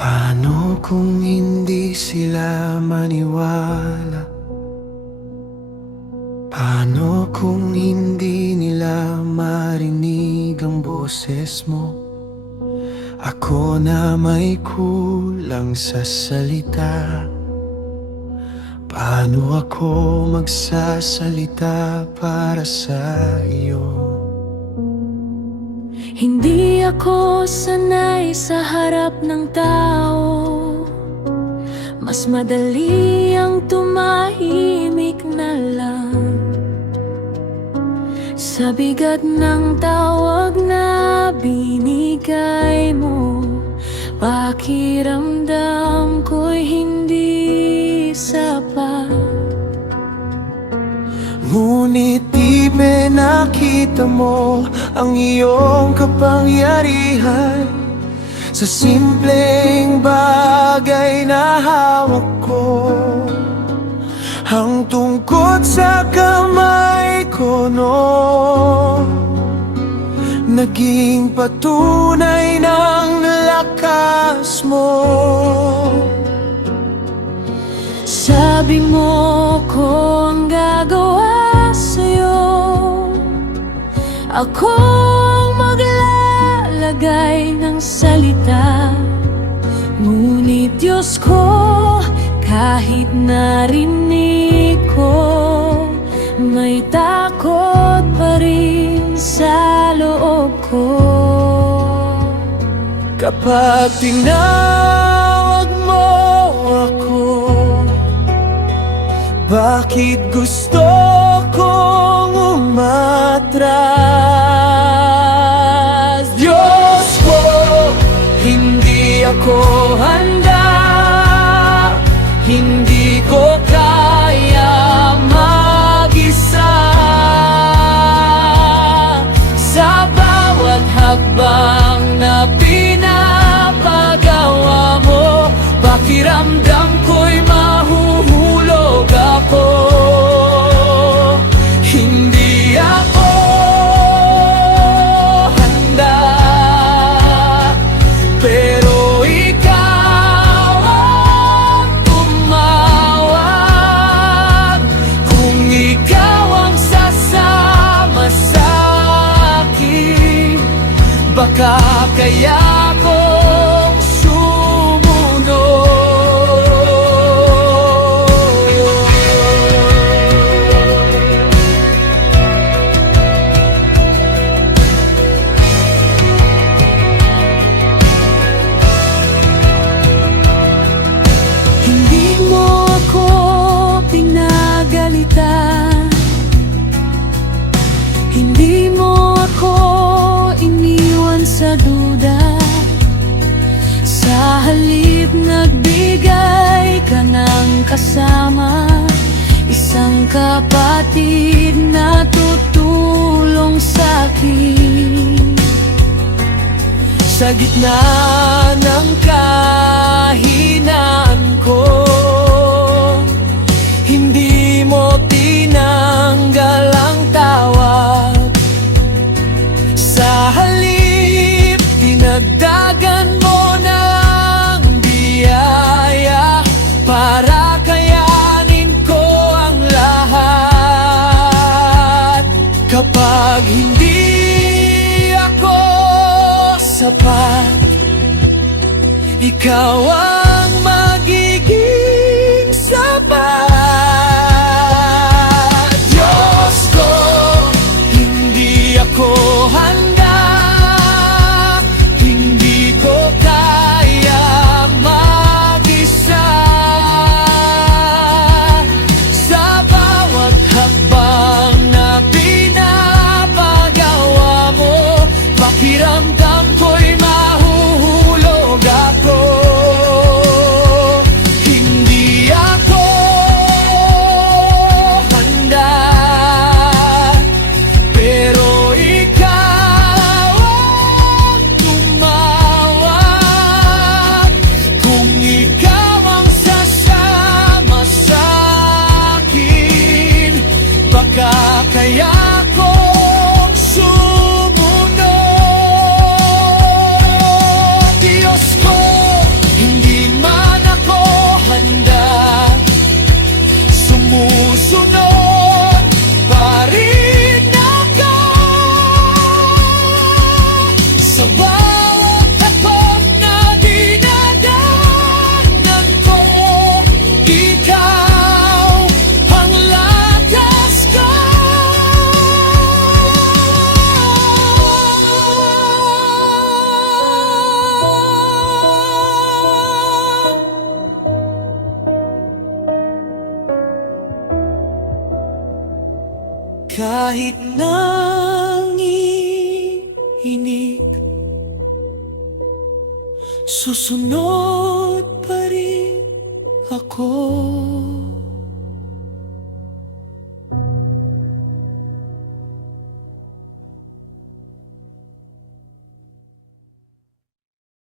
Paano kung hindi sila maniwala? Paano kung hindi nila marinig ang boses mo? Ako na may kulang sa salita. Paano ako magsasalita para sa iyo? Hindi ako sanay sa harap ng tao. Mas madali ang tumahimik na lang. Sa bigat ng tawag na binigay mo, pakiramdam ko'y hindi sapat. Ngunit di nakita mo ang iyong kapangyarihan sa simpleng bagay na hawak ko. Ang tungkod sa kamay ko noon, naging patunay ng lakas mo. Sabi mo ko ang gagawa sa'yo, ako ang maglalagay ng salita. Ngunit Diyos ko, kahit narinig ko, may takot pa rin sa loob ko. Kapag tinawag mo ako, bakit gusto kong umatras? Diyos ko, hindi ako handa, hindi ko kaya mag-isa. Sa bawat hakbang na pinapagawa mo, pakiramdam ko'y mahuhulog ako. Hindi ako handa, pero ikaw ang tumawag. Kung ikaw ang sasama sa akin, baka kaya kong sumunod. Hindi mo ako pinagalitan, hindi mo ako iniwan sa duda. Sa halip nagbigay ka ng kasama, isang kapatid na tutulong sa'kin. Sa gitna ng kahinaan ko, hindi mo tinanggal ang tawag. Sa halip, dinagdagan mo ng biyaya para kayanin ko ang lahat. Kapag hindi ako sapat, ikaw ang magiging sapat. Diyos ko, hindi ako handa, hindi ko kaya mag-isa. Sa bawat hakbang na pinapagawa mo, pakiramdam ko'y mahuhulog ako. Kahit nangihinig, susunod pa rin ako.